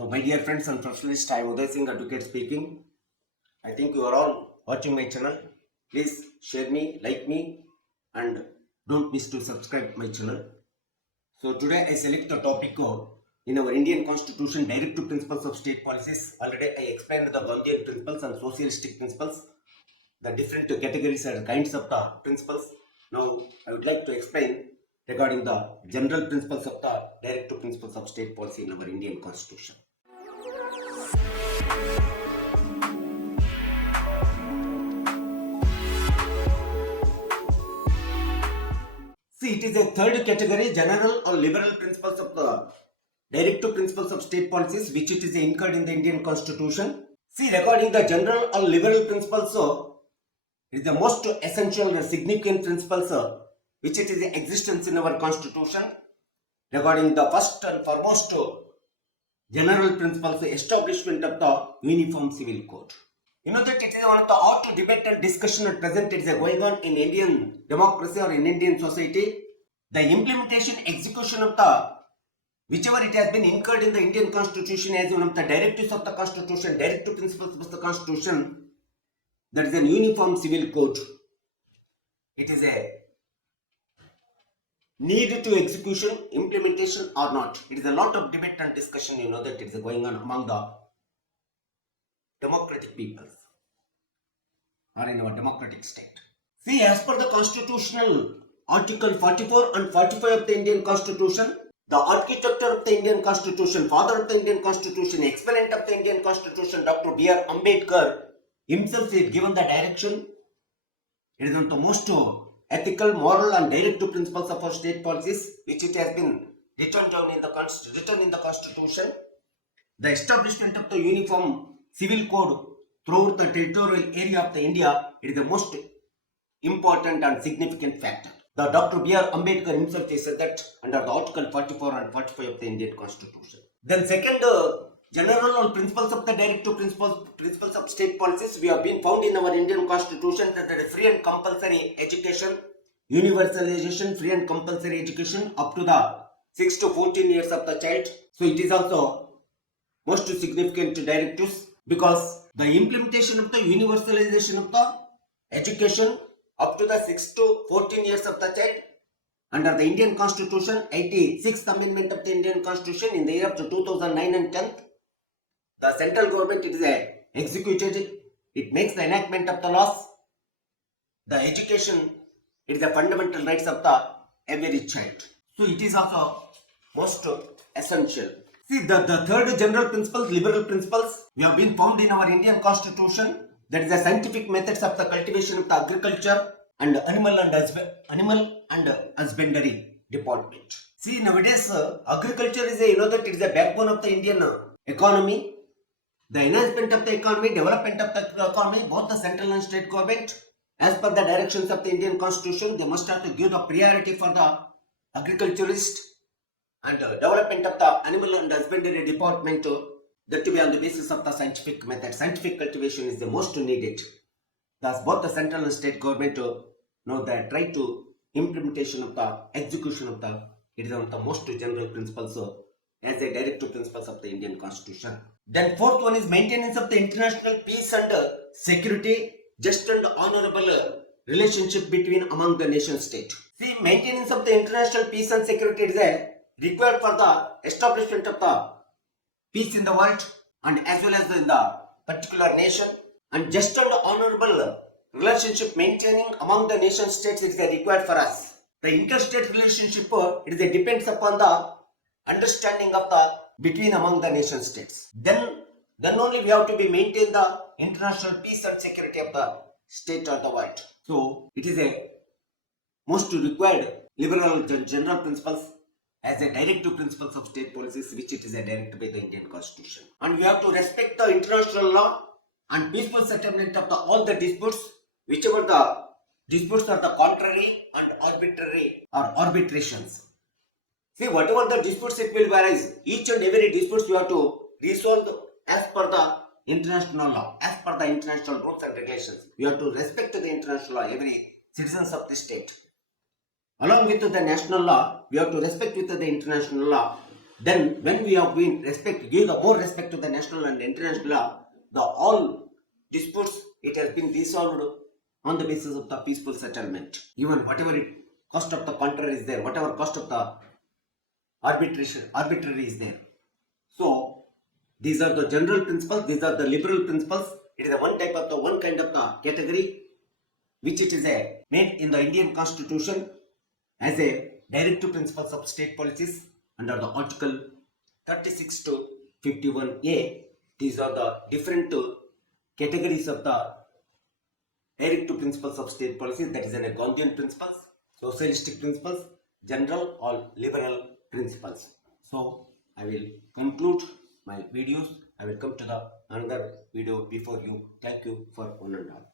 So, my dear friends and professionalists, I am Uday Singh, advocate speaking. I think you are all watching my channel. Please share me, like me, and don't miss to subscribe my channel. So, today I select the topic in our Indian Constitution, Directive Principles of State Policies. Already I explained the Gandhian principles and socialistic principles, the different categories and kinds of the principles. Now, I would like to explain regarding the general principles of the Directive Principles of State Policy in our Indian Constitution. See, it is a third category, general or liberal principles of the Directive Principles of State Policies, which it is incurred in the Indian Constitution. See, regarding the general or liberal principles, it is the most essential and significant principles which it is in existence in our Constitution. Regarding the first and foremost general principles, the establishment of the Uniform Civil Code. You know that it is one of the hot debate and discussion at present. It is going on in Indian democracy or in Indian society. The implementation, execution of the whichever it has been incurred in the Indian Constitution as one of the directives of the Constitution, directive principles of the Constitution, that is a Uniform Civil Code. It is a need to execution, implementation or not. It is a lot of debate and discussion, you know, that it is going on among the democratic peoples or in our democratic state. See, as per the constitutional Article 44 and 45 of the Indian Constitution, the architecture of the Indian Constitution, father of the Indian Constitution, exponent of the Indian Constitution, Dr. B.R. Ambedkar himself has given the direction. It is one of the most ethical, moral and directive principles of our state policies, which it has been written in the Constitution. The establishment of the Uniform Civil Code throughout the territorial area of the India, it is the most important and significant factor. The Dr. B.R. Ambedkar himself said that under the Article 44 and 45 of the Indian Constitution. Then second, general or principles of the directive principles of state policies, we have been found in our Indian Constitution that there is free and compulsory education, universalization, free and compulsory education up to the 6 to 14 years of the child. So it is also most significant directives, because the implementation of the universalization of the education up to the 6 to 14 years of the child under the Indian Constitution, 86th Amendment of the Indian Constitution in the year of 2009 and 10th, the central government it is executed, it makes the enactment of the laws. The education, it is the fundamental rights of the every child. So it is also most essential. See, the third general principles, liberal principles, we have been found in our Indian Constitution. That is the scientific methods of the cultivation of the agriculture and animal and husbandry department. See, nowadays agriculture is that it is a backbone of the Indian economy. The enhancement of the economy, development of the economy, both the central and state government, as per the directions of the Indian Constitution, they must have to give the priority for the agriculturist and development of the animal and husbandry department, that to be on the basis of the scientific method. Scientific cultivation is the most needed. Thus, both the central and state government know that try to implementation of the execution of the, it is one of the most general principles as a directive principles of the Indian Constitution. Then fourth one is maintenance of the international peace and security, just and honourable relationship between among the nation state. See, maintenance of the international peace and security is required for the establishment of the peace in the world and as well as in the particular nation, and just and honourable relationship maintaining among the nation states is required for us. The interstate relationship it depends upon the understanding of the between among the nation states. Then only we have to be maintain the international peace and security of the state or the world. So it is a most required liberal general principles as a directive principles of state policies, which it is directed by the Indian Constitution. And we have to respect the international law and peaceful settlement of all the disputes, whichever the disputes are the contrary and arbitrary or arbitrations. See, whatever the disputes it will arise, each and every disputes you have to resolve as per the international law, as per the international rules and regulations. We have to respect the international law, every citizens of the state. Along with the national law, we have to respect with the international law Then when we have been give the more respect to the national and international law, the all disputes, it has been resolved on the basis of the peaceful settlement. Even whatever cost of the contrary is there, whatever cost of the arbitrary is there. So these are the general principles, these are the liberal principles. It is a one kind of the category which it is made in the Indian Constitution as a directive principles of state policies under the Article 36 to 51A. These are the different categories of the directive principles of state policies, that is a Gandhian principles, socialistic principles, general or liberal principles. So I will conclude my videos. I will come to the another video before you. Thank you for one and all.